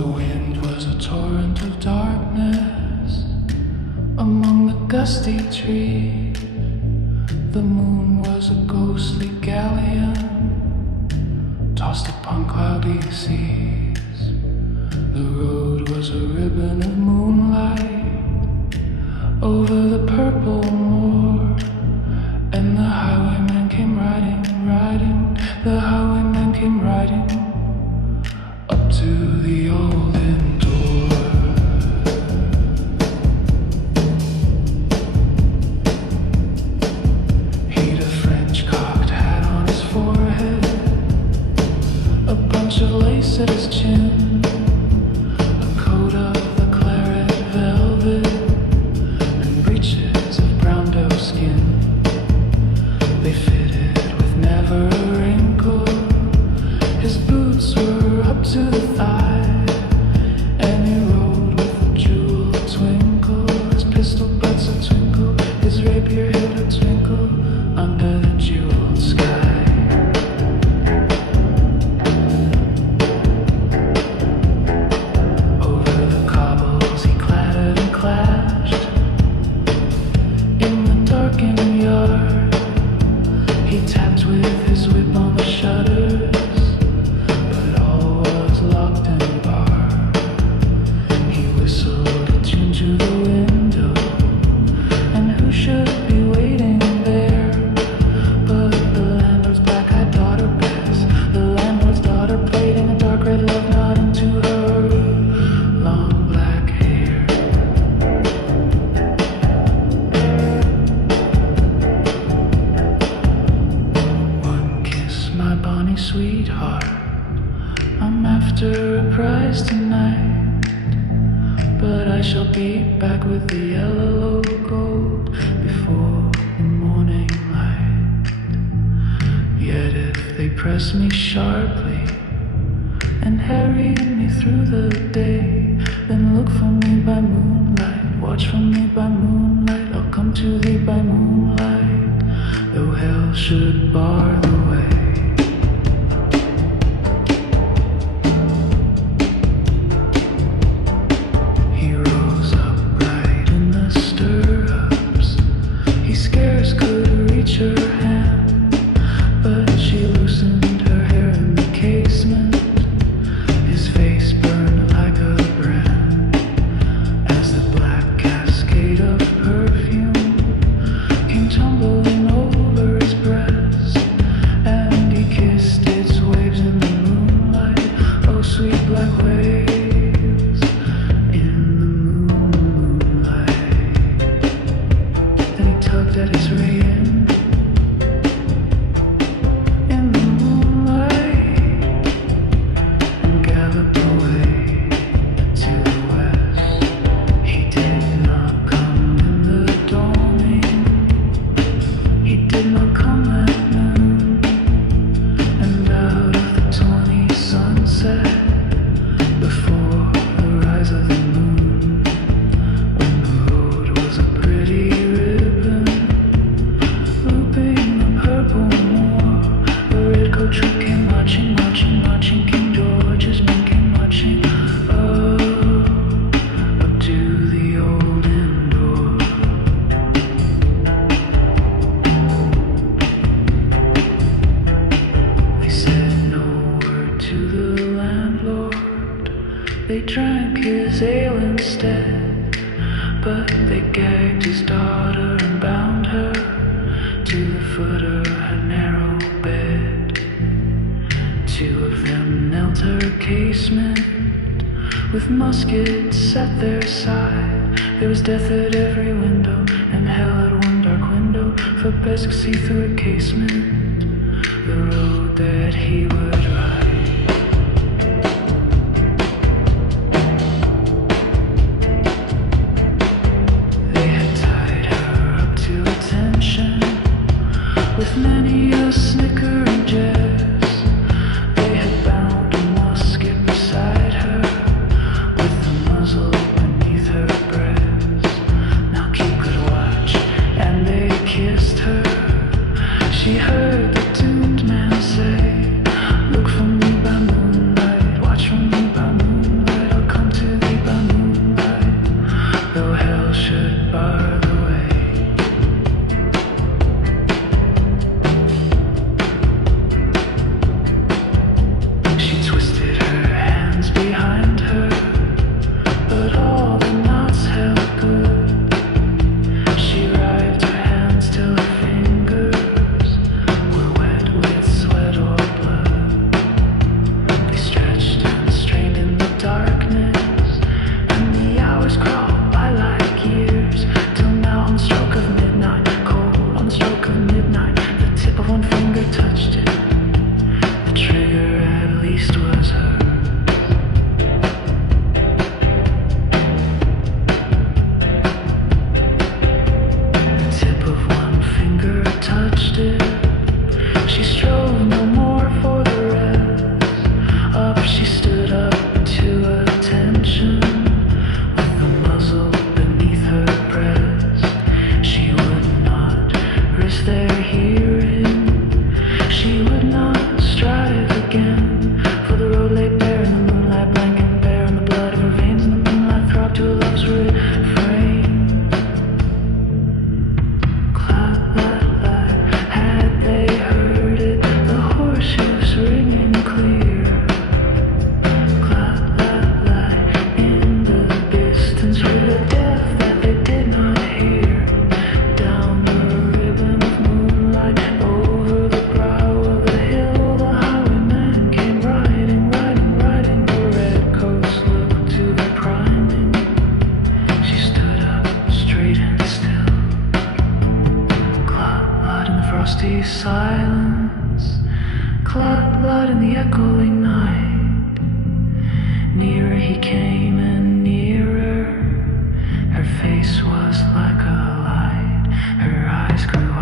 The wind was a torrent of darkness among the gusty trees. The moon was a ghostly galleon tossed upon cloudy seas. The road was a ribbon of moonlight over the purple moor, and the highwayman came riding, riding. The highwayman came riding up to the old inn door. He'd a French cocked hat on his forehead, a bunch of lace at his chin, a coat of the claret velvet, and breeches of brown doe skin. They fitted with never a wrinkle. His boots were up to the thigh, and he rode with a jewel twinkle. His pistol butts a twinkle, his rapier hit a twinkle under the jeweled sky. Over the cobbles he clattered and clashed. In the darkened yard he tapped with his whip on the shutters, but all was locked and barred. He whistled a tune to the window, and who should be waiting there but the landlord's black-eyed daughter Bess. The landlord's daughter plaiting a dark red love knot into her long black hair. One kiss, my bonny sweetheart, I'm after a prize tonight, but I shall be back with the yellow gold before the morning light. Yet if they press me sharply and harry me through the day, then look for me by moonlight, watch for me by moonlight. I'll come to thee by moonlight, though hell should bar the way. He rose upright in the stirrups. He scarce could reach her hand, but she loosened her hair in the casement. His face burned like a brand as the black cascade of perfume came tumbling over his breast, and he kissed its waves in the moonlight. Oh, sweet black waves in the moonlight. Then he tugged at his rein in the moonlight and galloped away to the west. He did not come in the dawning, he did not come at noon, and out of the tawny sunset before the rise of the moon, when the road was a pretty ribbon looping the purple moor, the redcoat troop came marching, marching, marching. King George's men came marching up to the old inn door. They said no word to the landlord. They drank his ale instead, but they gagged his daughter and bound her to the foot of her narrow bed. Two of them knelt her casement with muskets at their side. There was death at every window and hell at one dark window, for best could see through a casement the road that he would ride. They had tied her up to attention with many a snicker and jest. They had bound a musket beside her with the muzzle beneath her breast. Now keep good watch, and they kissed her. She heard the doomed man say, look for me by moonlight, watch for me by moonlight. one finger touched it, the trigger at least was hers. The tip of one finger touched it. She strove no more for the rest. Up she stood up to attention, with the muzzle beneath her breast. She would not risk their hearing. She would not strive again. For the road lay bare in the moonlight, blanket bare in the blood of her veins, and the moonlight throbbed to a love's refrain. Clap, clap, clap. Had they heard it? The horseshoes ringing clear. Clap, clap, clap. In the distance, with a death that they did not hear. Down the ribbon of moonlight, over the brow of the hill, the highwayman came riding, riding, riding. The redcoats looked to their priming. She stood up straight and still. Clot, blood in the frosty silence. Clot, blood in the echoing night. Nearer he came and nearer. Her face was like a light. Her eyes grew